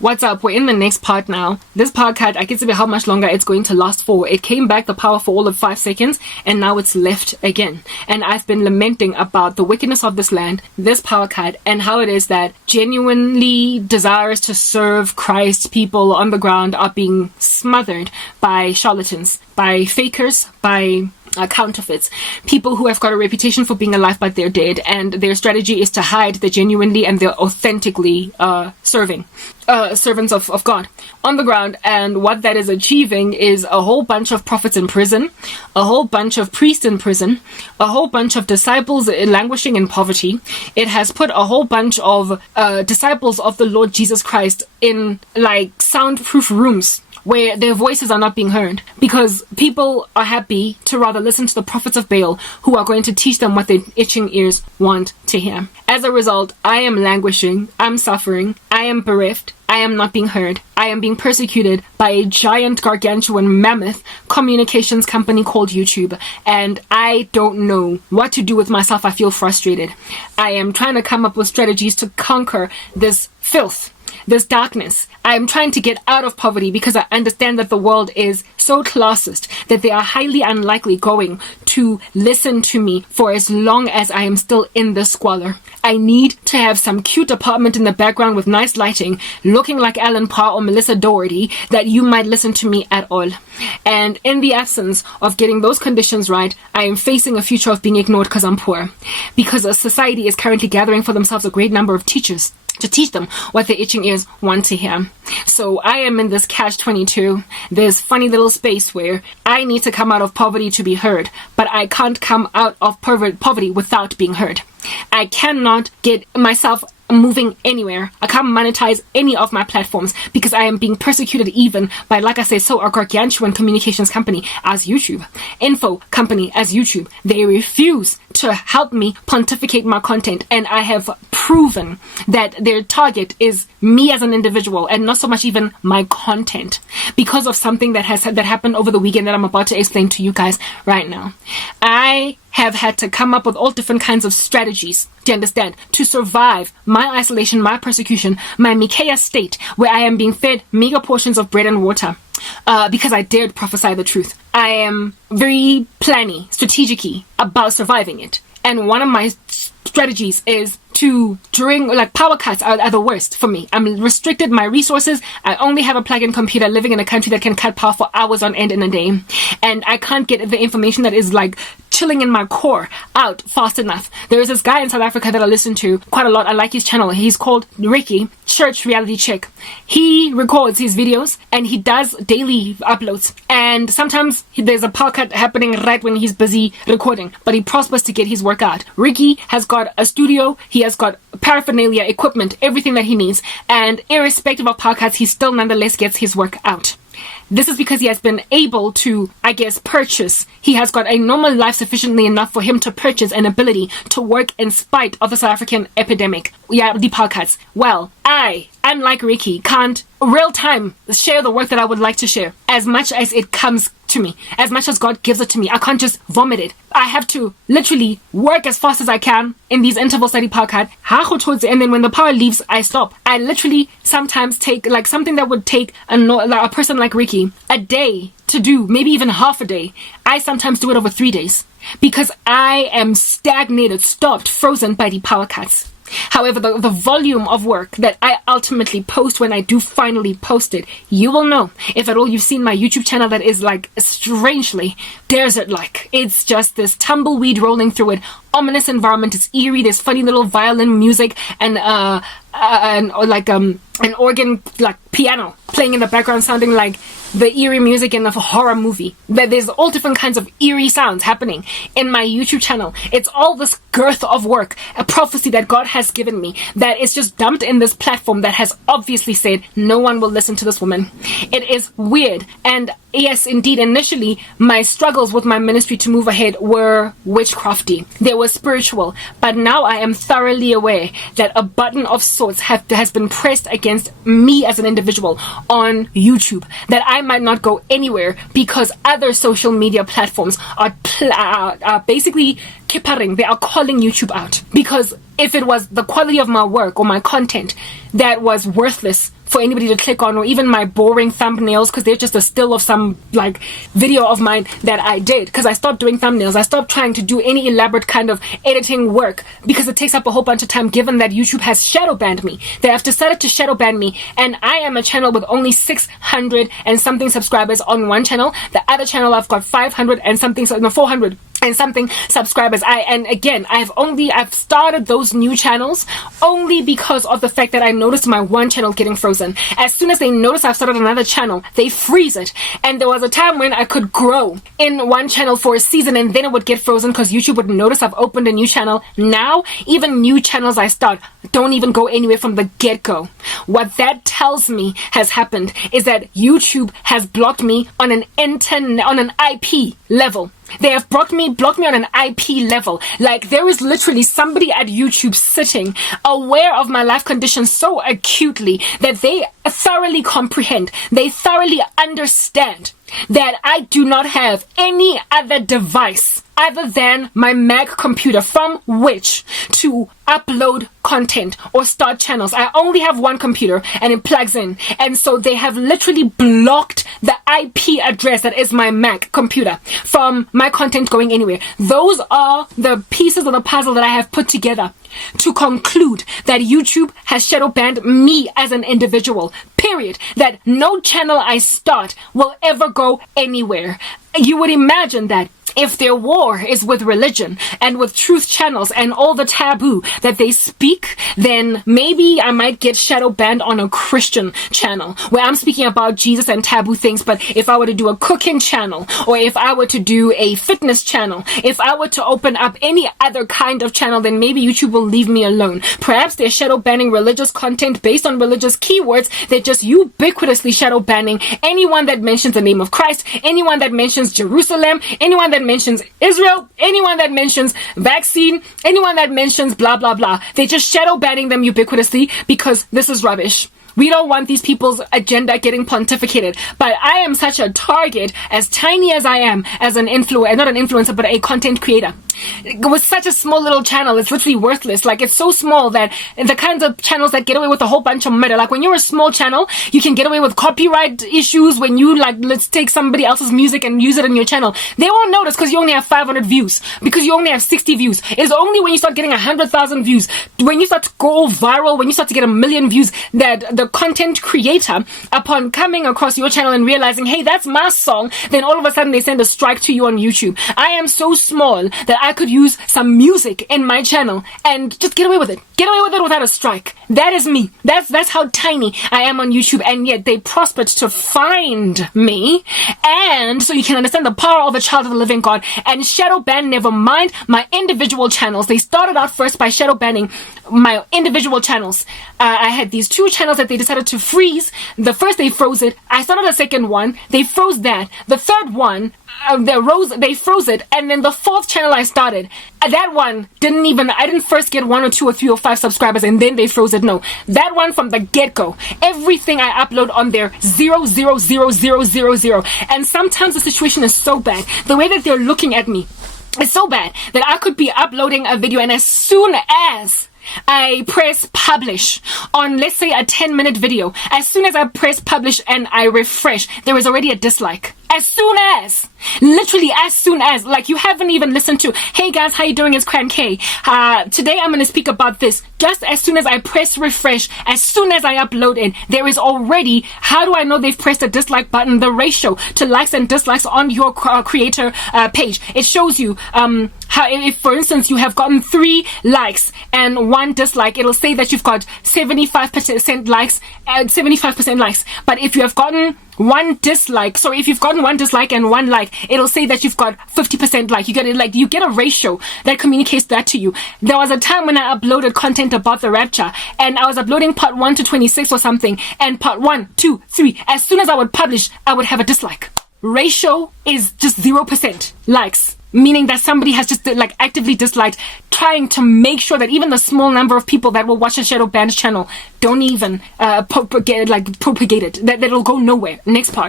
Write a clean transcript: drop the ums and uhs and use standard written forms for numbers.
What's up? We're in the next part now. This podcast, I can see how much longer it's going to last for. It came back the power for all of 5 seconds, and now it's left again. And I've been lamenting about the wickedness of this land, this podcast, and how it is that genuinely desirous to serve Christ people on the ground are being smothered by charlatans, by fakers, by counterfeits, people who have got a reputation for being alive but they're dead, and their strategy is to hide the genuinely and they're authentically serving servants of God on the ground. And what that is achieving is a whole bunch of prophets in prison, a whole bunch of priests in prison, a whole bunch of disciples languishing in poverty. It has put a whole bunch of disciples of the Lord Jesus Christ in like soundproof rooms where their voices are not being heard, because people are happy to rather listen to the prophets of Baal who are going to teach them what their itching ears want to hear. As a result, I am languishing, I'm suffering, I am bereft, I am not being heard, I am being persecuted by a giant, gargantuan, mammoth communications company called Youtube, and I don't know what to do with myself. I feel frustrated. I am trying to come up with strategies to conquer this filth, this darkness. I am trying to get out of poverty because I understand that the world is so classist that they are highly unlikely going to listen to me for as long as I am still in this squalor. I need to have some cute apartment in the background with nice lighting, looking like Alan Parr or Melissa Doherty, that you might listen to me at all. And in the absence of getting those conditions right, I am facing a future of being ignored because I'm poor. Because a society is currently gathering for themselves a great number of teachers to teach them what their itching ears want to hear. So I am in this catch-22, this funny little space where I need to come out of poverty to be heard, but I can't come out of poverty without being heard. I cannot get myself moving anywhere. I can't monetize any of my platforms because I am being persecuted even by, like I say, so a gargantuan communications company as YouTube, info company as YouTube. They refuse to help me pontificate my content, and I have proven that their target is me as an individual and not so much even my content, because of something that happened over the weekend that I'm about to explain to you guys right now. I have had to come up with all different kinds of strategies, to understand, to survive my isolation, my persecution, my Micaiah state, where I am being fed meager portions of bread and water, because I dared prophesy the truth. I am very planny, strategic-y about surviving it. And one of my strategies is to, during, like, power cuts are the worst for me. I'm restricted my resources. I only have a plug-in computer living in a country that can cut power for hours on end in a day. And I can't get the information that is, like, chilling in my core out fast enough. There is this guy in South Africa that I listen to quite a lot. I like his channel. He's called Ricky, Church Reality Chick. He records his videos and he does daily uploads. And sometimes there's a power cut happening right when he's busy recording, but he prospers to get his work out. Ricky has got a studio. He has got paraphernalia, equipment, everything that he needs. And irrespective of power cuts, he still nonetheless gets his work out. This is because he has been able to, I guess, purchase. He has got a normal life sufficiently enough for him to purchase an ability to work in spite of the South African epidemic. Yeah, the podcasts. Well, I, unlike Ricky, can't real time share the work that I would like to share as much as it comes to me, as much as God gives it to me. I can't just vomit it. I have to literally work as fast as I can in these interval study podcasts, and then when the power leaves, I stop. I literally sometimes take, like, something that would take a person like Ricky a day to do, maybe even half a day. I sometimes do it over 3 days because I am stagnated, stopped, frozen by the power cuts. However, the volume of work that I ultimately post when I do finally post it, you will know. If at all you've seen my YouTube channel, that is like strangely desert-like. It's just this tumbleweed rolling through it. Ominous environment. It's eerie. There's funny little violin music and an organ, like piano playing in the background, sounding like the eerie music in a horror movie. There's all different kinds of eerie sounds happening in my YouTube channel. It's all this girth of work, a prophecy that God has given me, that is just dumped in this platform that has obviously said no one will listen to this woman. It is weird. And yes, indeed, initially my struggles with my ministry to move ahead were witchcrafty. They were spiritual. But now I am thoroughly aware that a button of sorts has been pressed against me as an individual on YouTube, that I might not go anywhere because other social media platforms are basically kippering. They are calling YouTube out. Because if it was the quality of my work or my content that was worthless for anybody to click on, or even my boring thumbnails, because they're just a still of some like video of mine that I did, because I stopped doing thumbnails. I stopped trying to do any elaborate kind of editing work because it takes up a whole bunch of time, given that YouTube has shadow banned me. They have decided to shadow ban me, and I am a channel with only 600 and something subscribers on one channel. The other channel I've got 500 and something, no, 400 and something subscribers. I've started those new channels only because of the fact that I noticed my one channel getting frozen. As soon as they notice I've started another channel, they freeze it. And there was a time when I could grow in one channel for a season and then it would get frozen because YouTube would notice I've opened a new channel. Now, even new channels I start don't even go anywhere from the get-go. What that tells me has happened is that YouTube has blocked me on an IP level. They have blocked me on an IP level. Like, there is literally somebody at YouTube sitting aware of my life condition so acutely that they thoroughly comprehend, they thoroughly understand that I do not have any other device other than my Mac computer from which to upload content or start channels. I only have one computer and it plugs in. And so they have literally blocked the IP address that is my Mac computer from my content going anywhere. Those are the pieces of the puzzle that I have put together to conclude that YouTube has shadow banned me as an individual. Period. That no channel I start will ever go anywhere. You would imagine that if their war is with religion and with truth channels and all the taboo that they speak, then maybe I might get shadow banned on a Christian channel where I'm speaking about Jesus and taboo things. But if I were to do a cooking channel, or if I were to do a fitness channel, if I were to open up any other kind of channel, then maybe YouTube will leave me alone. Perhaps they're shadow banning religious content based on religious keywords. They're just ubiquitously shadow banning anyone that mentions the name of Christ, anyone that mentions Jerusalem, anyone that mentions Israel, anyone that mentions vaccine, anyone that mentions blah blah blah. They're just shadow banning them ubiquitously because this is rubbish. We don't want these people's agenda getting pontificated. But I am such a target, as tiny as I am, as an influencer, not an influencer, but a content creator. With such a small little channel, it's literally worthless. Like, it's so small that the kinds of channels that get away with a whole bunch of murder, like when you're a small channel, you can get away with copyright issues when you, like, let's take somebody else's music and use it in your channel. They won't notice because you only have 500 views, because you only have 60 views. It's only when you start getting 100,000 views, when you start to go viral, when you start to get 1 million views, that the content creator, upon coming across your channel and realizing, hey, that's my song, then all of a sudden they send a strike to you on YouTube. I am so small that I could use some music in my channel and just get away with it. Get away with it without a strike. That is me. That's how tiny I am on YouTube, and yet they prospered to find me. And so you can understand the power of a child of the living God. And shadow ban, never mind my individual channels. They started out first by shadow banning my individual channels. I had these two channels that they decided to freeze. The first, they froze it. I started a second one. They froze that. The third one, they froze it. And then the fourth channel I started, that one I didn't first get 1 or 2 or 3 or 5 subscribers and then they froze it. No, that one from the get-go, everything I upload on there, 0, 0, 0, 0, 0, 0. And sometimes the situation is so bad, the way that they're looking at me is so bad, that I could be uploading a video, and as soon as I press publish on, let's say, a 10-minute video, as soon as I press publish and I refresh, there is already a dislike. As soon as, literally as soon as, like, you haven't even listened to, hey guys, how you doing? It's Cn'T. Today I'm going to speak about this. Just as soon as I press refresh, as soon as I upload it, there is already, how do I know they've pressed a dislike button? The ratio to likes and dislikes on your creator page. It shows you how, if for instance you have gotten 3 likes and 1 dislike, it'll say that you've got 75% likes and 75% likes. But if you have gotten if you've gotten 1 dislike and 1 like, it'll say that you've got 50% like. You get a ratio that communicates that to you. There was a time when I uploaded content about the rapture, and I was uploading part 1 to 26 or something, and part 1, 2, 3, as soon as I would publish, I would have a dislike. Ratio is just 0% likes, meaning that somebody has just actively disliked, trying to make sure that even the small number of people that will watch a shadow banned channel don't even propagate it, that it'll go nowhere. Next part.